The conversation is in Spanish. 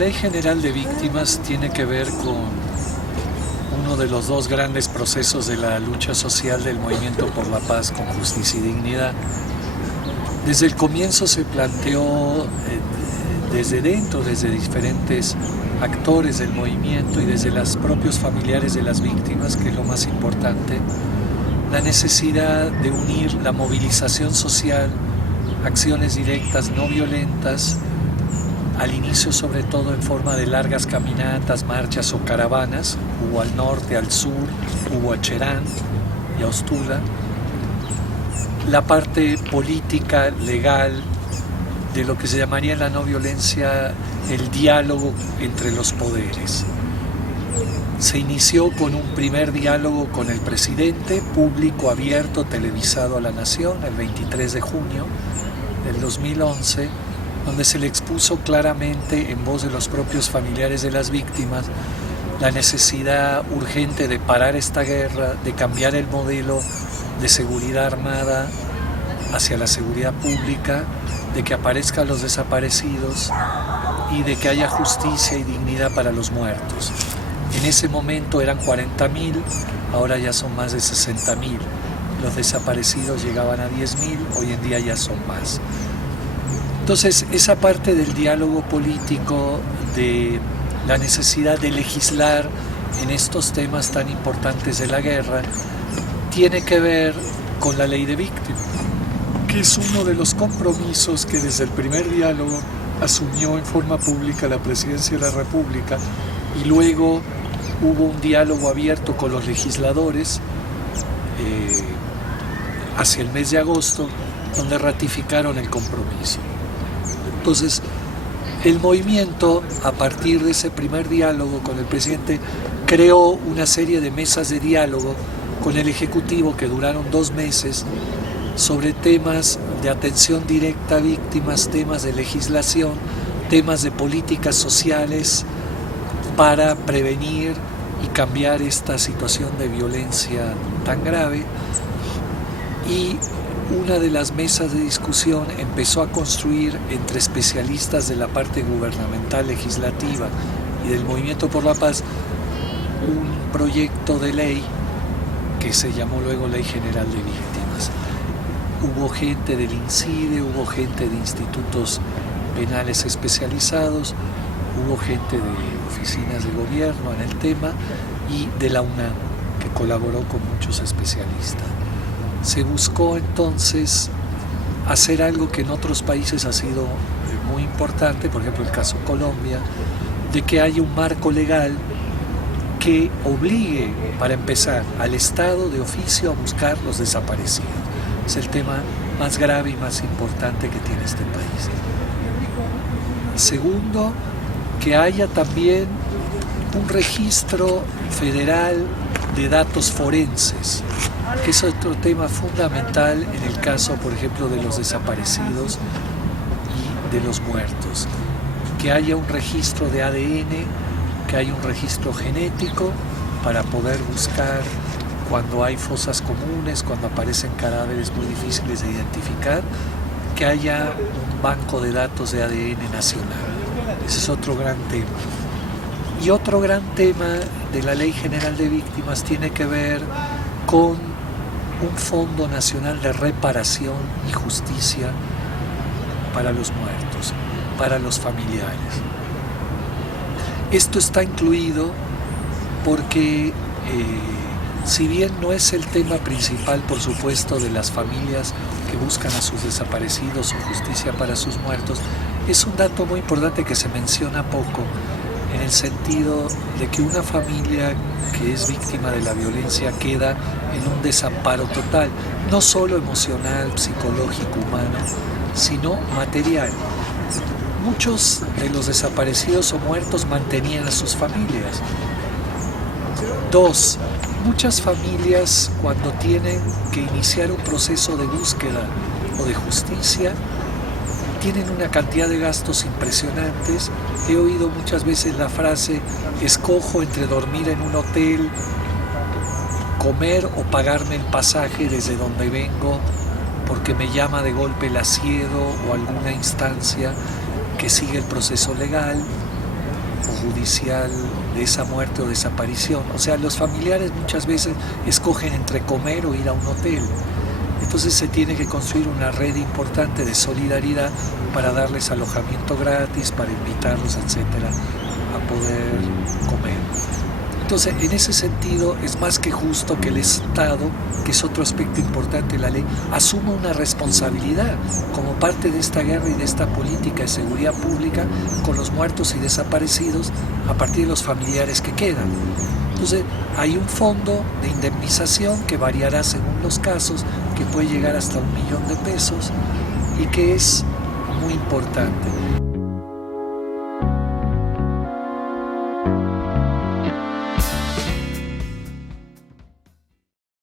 Ley General de Víctimas tiene que ver con uno de los dos grandes procesos de la lucha social del Movimiento por la Paz con Justicia y Dignidad. Desde el comienzo se planteó desde dentro, desde diferentes actores del movimiento y desde los propios familiares de las víctimas, que es lo más importante, la necesidad de unir la movilización social, acciones directas no violentas, al inicio sobre todo en forma de largas caminatas, marchas o caravanas, hubo al norte, al sur, hubo a Cherán y a Ostula, la parte política, legal, de lo que se llamaría en la no violencia el diálogo entre los poderes. Se inició con un primer diálogo con el presidente, público, abierto, televisado a la nación, el 23 de junio del 2011, donde se le expuso claramente en voz de los propios familiares de las víctimas la necesidad urgente de parar esta guerra, de cambiar el modelo de seguridad armada hacia la seguridad pública, de que aparezcan los desaparecidos y de que haya justicia y dignidad para los muertos. En ese momento eran 40.000, ahora ya son más de 60.000. Los desaparecidos llegaban a 10.000, hoy en día ya son más. Entonces, esa parte del diálogo político, de la necesidad de legislar en estos temas tan importantes de la guerra, tiene que ver con la ley de víctimas, que es uno de los compromisos que desde el primer diálogo asumió en forma pública la Presidencia de la República, y luego hubo un diálogo abierto con los legisladores hacia el mes de agosto, donde ratificaron el compromiso. Entonces, el movimiento, a partir de ese primer diálogo con el presidente, creó una serie de mesas de diálogo con el Ejecutivo que duraron 2 meses, sobre temas de atención directa a víctimas, temas de legislación, temas de políticas sociales para prevenir y cambiar esta situación de violencia tan grave. Y una de las mesas de discusión empezó a construir entre especialistas de la parte gubernamental, legislativa y del Movimiento por la Paz un proyecto de ley que se llamó luego Ley General de Víctimas. Hubo gente del INCIDE, hubo gente de institutos penales especializados, hubo gente de oficinas de gobierno en el tema y de la UNAM, que colaboró con muchos especialistas. Se buscó entonces hacer algo que en otros países ha sido muy importante, por ejemplo el caso Colombia, de que haya un marco legal que obligue, para empezar, al Estado de oficio a buscar los desaparecidos. Es el tema más grave y más importante que tiene este país. Segundo, que haya también un registro federal de datos forenses, que es otro tema fundamental en el caso, por ejemplo, de los desaparecidos y de los muertos. Que haya un registro de ADN, que haya un registro genético para poder buscar cuando hay fosas comunes, cuando aparecen cadáveres muy difíciles de identificar, que haya un banco de datos de ADN nacional. Ese es otro gran tema. Y otro gran tema de la Ley General de Víctimas tiene que ver con un Fondo Nacional de Reparación y Justicia para los muertos, para los familiares. Esto está incluido porque si bien no es el tema principal, por supuesto, de las familias que buscan a sus desaparecidos o justicia para sus muertos, es un dato muy importante que se menciona poco, en el sentido de que una familia que es víctima de la violencia queda en un desamparo total, no solo emocional, psicológico, humano, sino material. Muchos de los desaparecidos o muertos mantenían a sus familias. 2. Muchas familias, cuando tienen que iniciar un proceso de búsqueda o de justicia, tienen una cantidad de gastos impresionantes. He oído muchas veces la frase: escojo entre dormir en un hotel, comer o pagarme el pasaje desde donde vengo porque me llama de golpe el asiedo o alguna instancia que sigue el proceso legal. o judicial de esa muerte o desaparición. O sea, los familiares muchas veces escogen entre comer o ir a un hotel. Entonces se tiene que construir una red importante de solidaridad para darles alojamiento gratis, para invitarlos, etcétera, a poder comer. Entonces, en ese sentido, es más que justo que el Estado, que es otro aspecto importante de la ley, asuma una responsabilidad como parte de esta guerra y de esta política de seguridad pública con los muertos y desaparecidos a partir de los familiares que quedan. Entonces, hay un fondo de indemnización que variará según los casos, que puede llegar hasta $1 millón y que es muy importante.